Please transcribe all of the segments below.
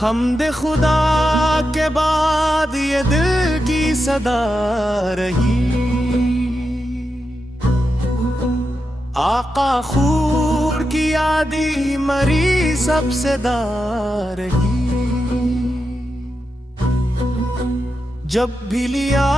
हमद खुदा के बाद ये दिल की सदा रही। आका खूर की आदि मरी सबसे दार रही। जब भी लिया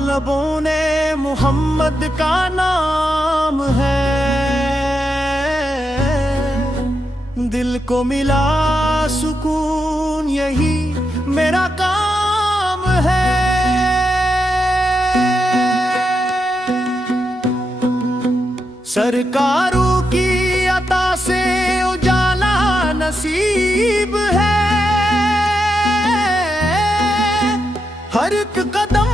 लबों ने मोहम्मद का नाम है, दिल को मिला सुकून, यही मेरा काम है। सरकारों की अता से उजाला नसीब है, हर एक कदम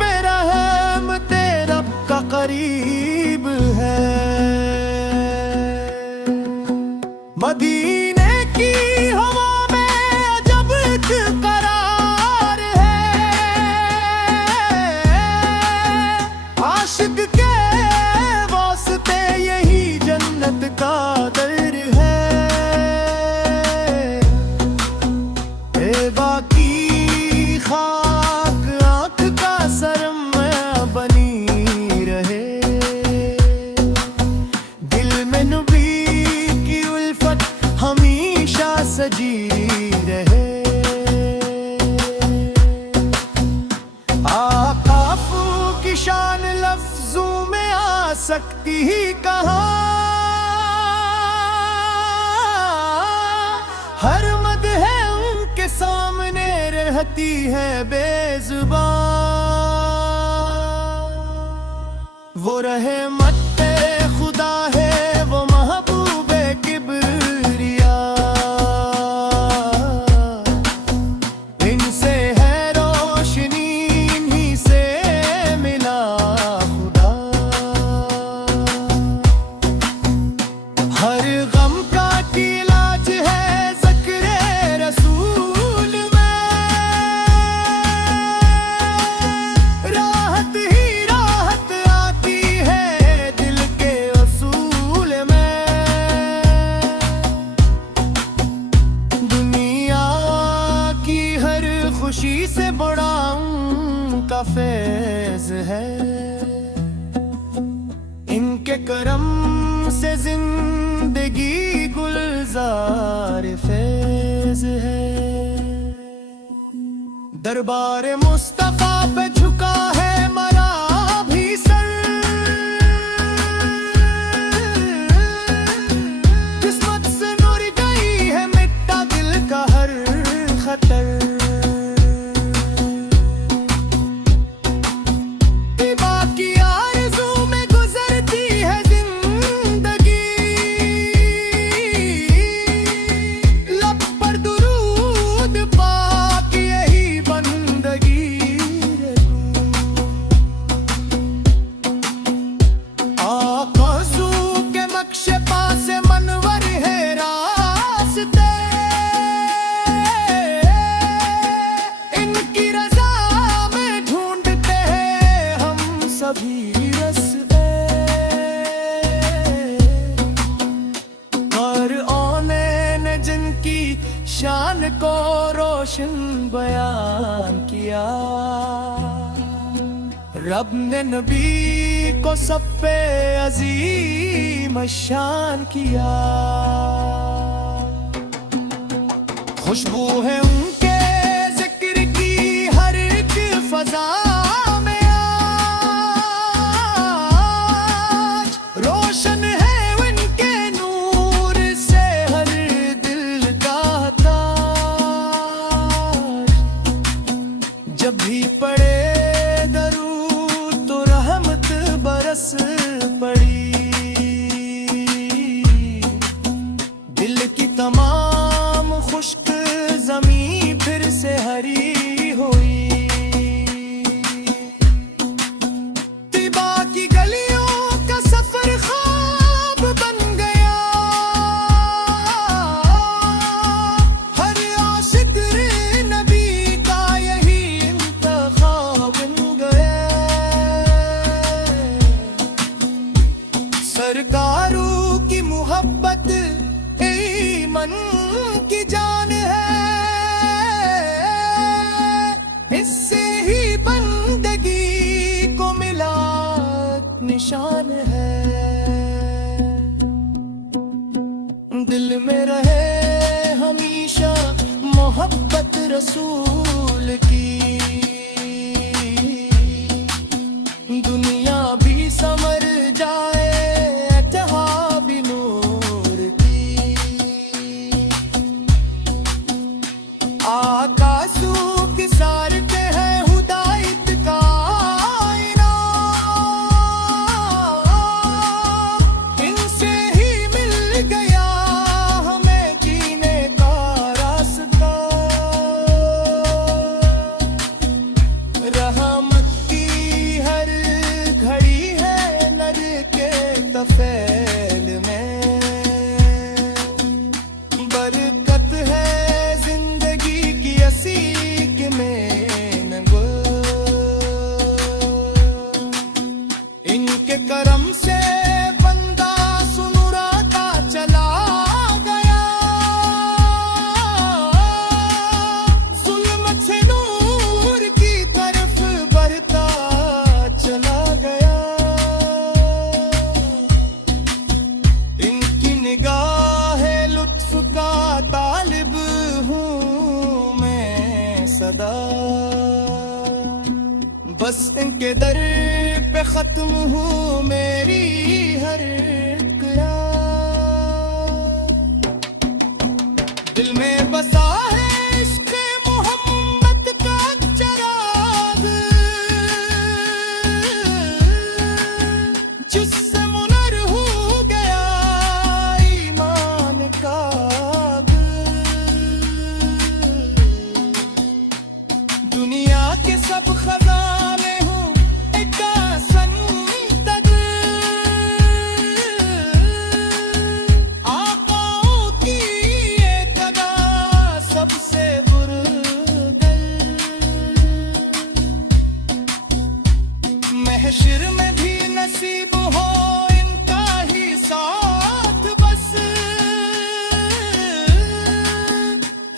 पे रहमते रब का करीब है। मदीने की हवा में अजब एक करार है, आशिक के वास्ते यही जन्नत का दर है। बाकी खाक आँख का सरमाया बनी रहे, दिल में नबी की उल्फत हमेशा सजी रहे। आकाफू की शान लफ्जों में आ सकती ही कहाँ, हर मद है उनके सामने रहती है बेजुबान। वो रहमत खुदा है, वो महबूबे किबरिया, इनसे है रोशनी, इन्हीं से मिला खुदा। हर गम का इलाज है ज़िक्र रसूल में, राहत ही राहत आती है दिल के असूल में। दुनिया की हर खुशी से बड़ा उनका फैज़ है, इनके करम से जिंदगी गुलजार फैज़ है। दरबार मुस्तफा पे झुका है मरा भी सर, किस्मत से नुर गई है मिटा दिल का हर खतर। बाकी आरज़ू में गुजरती है जिंदगी, लब पर दुरूद पाक यही बंदगी। आकाशों के नक्शे पास मनवर है रास्ते, इनकी रज़ा में ढूंढते हैं हम सभी रस्ते। और औने ने जिनकी शान को रोशन बयान किया, रब ने नबी को सब पे अजीम शान किया। खुशबू है उनके जिक्र की हर एक फजा में, आज रोशन है उनके नूर से हर दिल का ताज। जब भी पड़े दरूद तो रहमत बरस पड़ी, दिल की तमाम खुश्क ज़मीं फिर से हरी हुई। तिबा की गलियों का सफर ख्वाब बन गया, हर आशिक नबी का यही इंतखाब निशान है। दिल में रहे हमेशा मोहब्बत रसूल की, दुनिया भी समर जाए भी नूर की। आकाशों की सारते हैं हुदायत का आईना, इनसे ही मिल गया हमें जीने का रास्ता। रहमत की हर घड़ी है नर के तफेल में, बरकत है जिंदगी की असीक में नगो। इनके करम से बंदा सुनुराता चला गया, जुल्म से नूर की तरफ बढ़ता चला गया। इनकी निगाह लुत्फ का तालिब हूँ मैं सदा, बस इनके दर पे खत्म हूँ मेरी हर क़िया। दिल में बसा है इश्क़ मोहम्मद का चराग, जिससे मुनर हो गया ईमान का आग। दुनिया के सब खजाने हूँ एक संतक, आकाओं की एक अदा सबसे बुरदल। महशर में भी नसीब हो इनका ही साथ बस,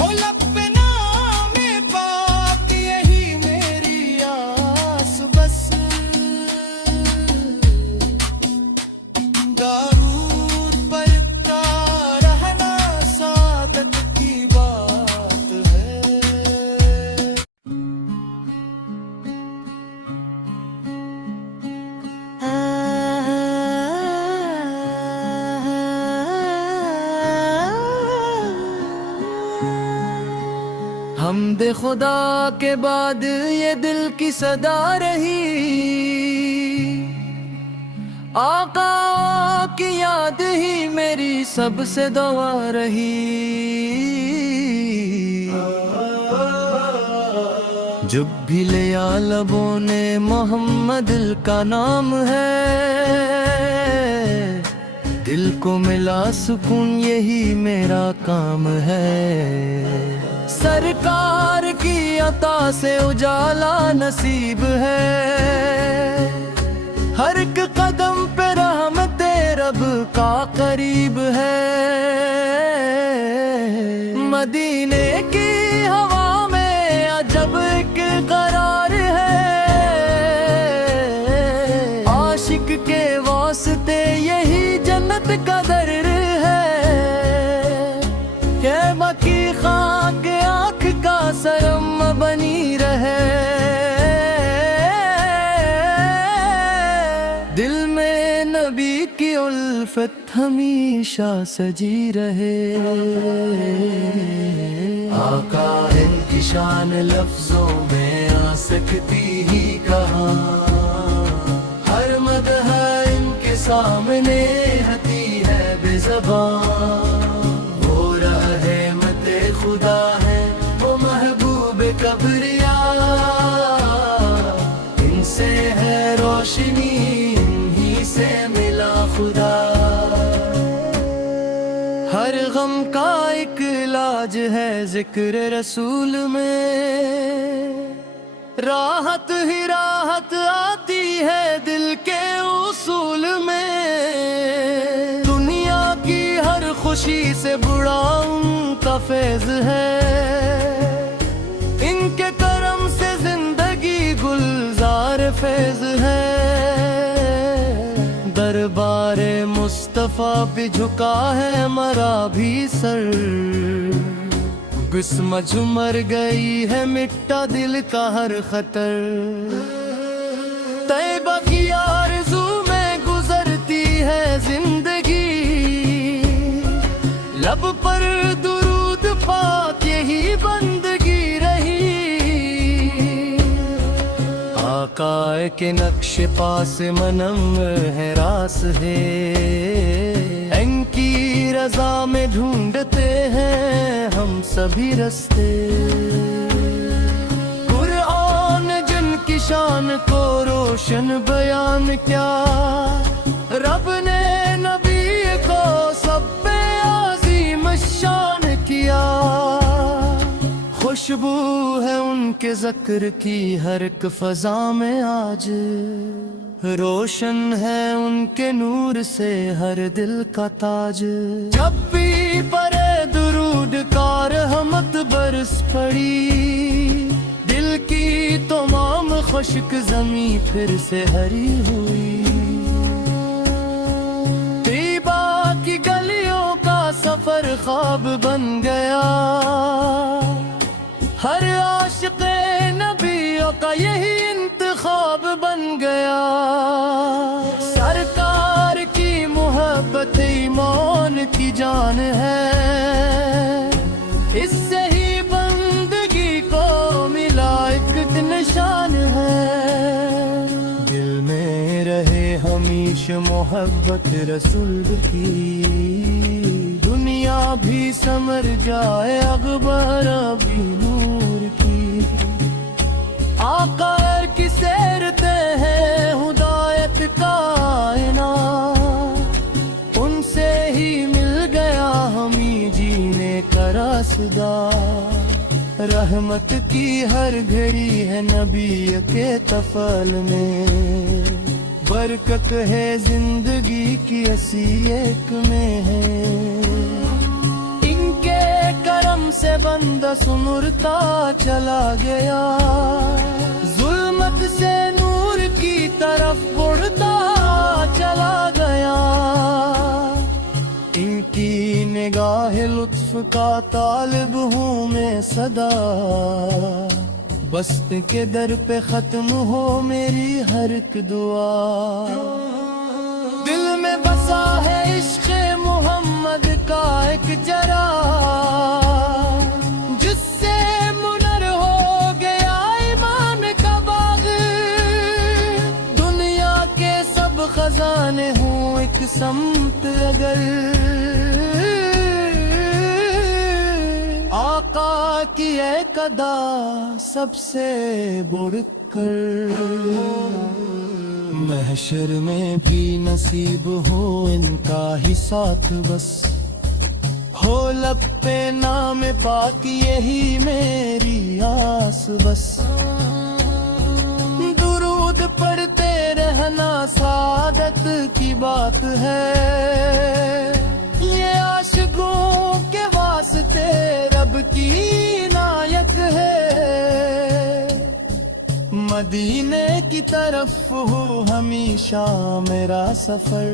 हो लब पे नामे पाक यही मेरी आस बस। दारूद पर का रहना सादत की बात है। हमदे खुदा के बाद ये दिल की सदा रही, आका की याद ही मेरी सबसे दुआ रही। जब भी लिया लबों ने मोहम्मद का नाम है, दिल को मिला सुकून यही मेरा काम है। सरकार की अता से उजाला नसीब है, हर एक कदम पे रहमते रब का करीब है। मदीने की हवा में अजब एक करार है, आशिक के वास्ते यही जन्नत का दर है। खेमा की खाक आँख का सरम बनी रहे, दिल में नबी की उल्फत हमेशा सजी रहे। आका इनकी शान लफ्जों में आ सकती ही कहाँ, हर मदह इनके सामने हती है बेज़बान। वो रहमते खुदा है वो महबूब कब्रिया, इनसे है रोशनी इन्हीं से मिला खुदा। हर गम का एक इलाज है जिक्र रसूल में, राहत ही राहत आती है दिल के उसूल में। दुनिया की हर खुशी से बुरा उनका फैज है, इनके करम से जिंदगी गुलजार फैज है। वफा पे झुका है मरा भी सर, किस्मत मर गई है मिटा दिल का हर खतर। तैबा की आरज़ू में गुजरती है जिंदगी, लब पर दुरूद पाक यही बंदगी रही। आका के नक्श पास मनम है रास है, इनकी रजा में ढूंढते हैं हम सभी रास्ते। कुरान जिनकी शान को रोशन बयान क्या, रब ने नबी को सब पे आज़ीम शान किया। खुशबू है उनके ज़िक्र की हर एक फ़ज़ा में आज, रोशन है उनके नूर से हर दिल का ताज। जब भी परे दुरूद का रहमत बरस पड़ी, दिल की तमाम खुश्क ज़मीं फिर से हरी हुई। तैबा की गलियों का सफर ख्वाब बन गया, हर आशिक़े नबियों का यही इंतखाब बन गया। सरकार की मोहब्बत ईमान की जान है, इससे ही बंदगी को मिला एक निशान है। दिल में रहे हमेशा मोहब्बत रसूल की, दुनिया भी समर जाए अकबर भी नूर की। आका की सैरते हैं हुदायत कायना, उनसे ही मिल गया हमें जीने का रास्ता। रहमत की हर घड़ी है नबी के तफल में, बरकत है जिंदगी की असी एक में है। इनके करम से बंदा सुमरता चला गया, जुल्मत से नूर की तरफ बढ़ता चला गया। इनकी निगाह लुत्फ का तालिब हूँ मैं सदा, बस के दर पे खत्म हो मेरी हर एक दुआ। दिल में बसा है इश्क़ मोहम्मद का एक जरा, जिससे मुनर हो गया ईमान का बाग। दुनिया के सब खजाने हूँ एक समत अगर, आका की एक अदा सबसे बढ़कर। महशर में भी नसीब हो इनका ही साथ, बस हो लब पे नाम पाक यही मेरी आस बस। दुरूद पढ़ते रहना सादत की बात है, ये आशिकों के वास्ते रब की नायक है। मदीने की तरफ हो हमेशा मेरा सफर,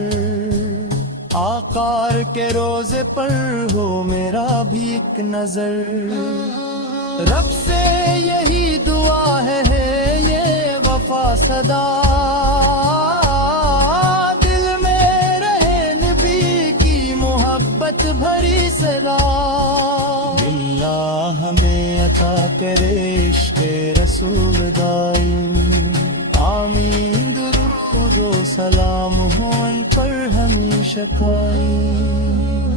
आकार के रोजे पर हो मेरा भी एक नजर। रब से यही दुआ है ये वफा सदा, दिल में रहे नबी की मोहब्बत भरी सदा। अल्लाह हमें अता करे इश्क़ रसूल दाइम, आमीन दुरूद व सलाम हो उन पर हमेशा कायम।